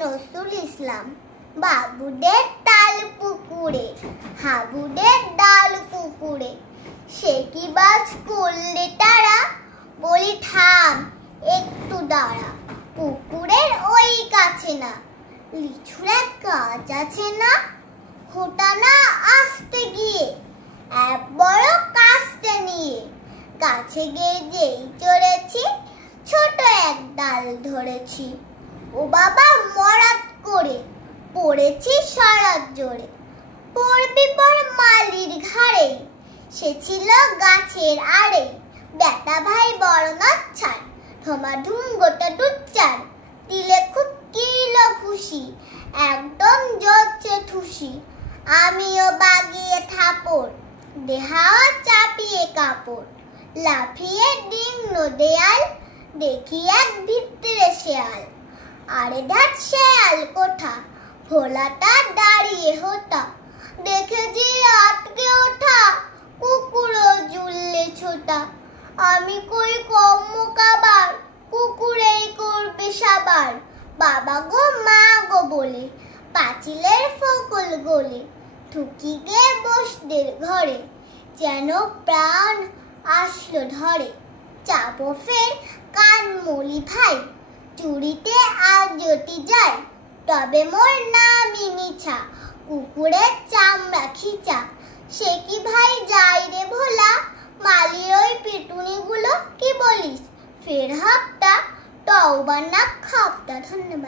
নজরুল ইসলাম। বাবুদের তাল পুকুরে, হাবুদের ডাল পুকুরে, সে কি বাজ করলে তারা, বলি থাম একটু দাঁড়া। পুকুরের ওই কাছে না, লিচুর এক গাছ আছে না, হোঁটা না আসতে গিয়ে এক বড় কাস্তে নিয়ে, গাছে গিয়ে যেই চড়েছি, ছোট এক ডাল ধরেছি। ও বাবা মরাত করে পড়েছি সরাত জোরে, পড়বি পর মালির ঘাড়ে, সে ছিল গাছের আড়ে। বেটা ভাই বড় নাচ্ছার, ধমাধুম গোটা ডুচ্চার, দিলে খুব কিল খুশি, একদম জোরছে ঠুসি। আমিও বাগিয়ে থাপড়, দেহাও চাপিয়ে কাপড়, লাফিয়ে ডিঙ্গ দেয়াল, দেখি এক ভিতরে শেয়াল। আরে ধ্যাৎ শেয়াল কোথা, ভোলাটা দাঁড়িয়ে হোতা, দেখেছি আটকে ওঠা, কুকুরও জুললে ছোটা। আমি কই কম কাবার, কুকুরেই করবে সাবার। বাবা গো মা গো বলে পাঁচিলের ফকল গলে, ঢুকি গে বসদের ঘরে, যেন প্রাণ আসলো ধরে। যাবো ফের কানমুলি ভাই, চুরিতে আজটি যায়, তবে মোর নামই মিছা, কুকুরের চামড়া খিচা। সে কি ভাই যাই রে ভোলা, মালির ওই পিটুনি গুলো কি বলিস, ফের হাপ্তা তওবা না খাপ্তা। ধন্যবাদ।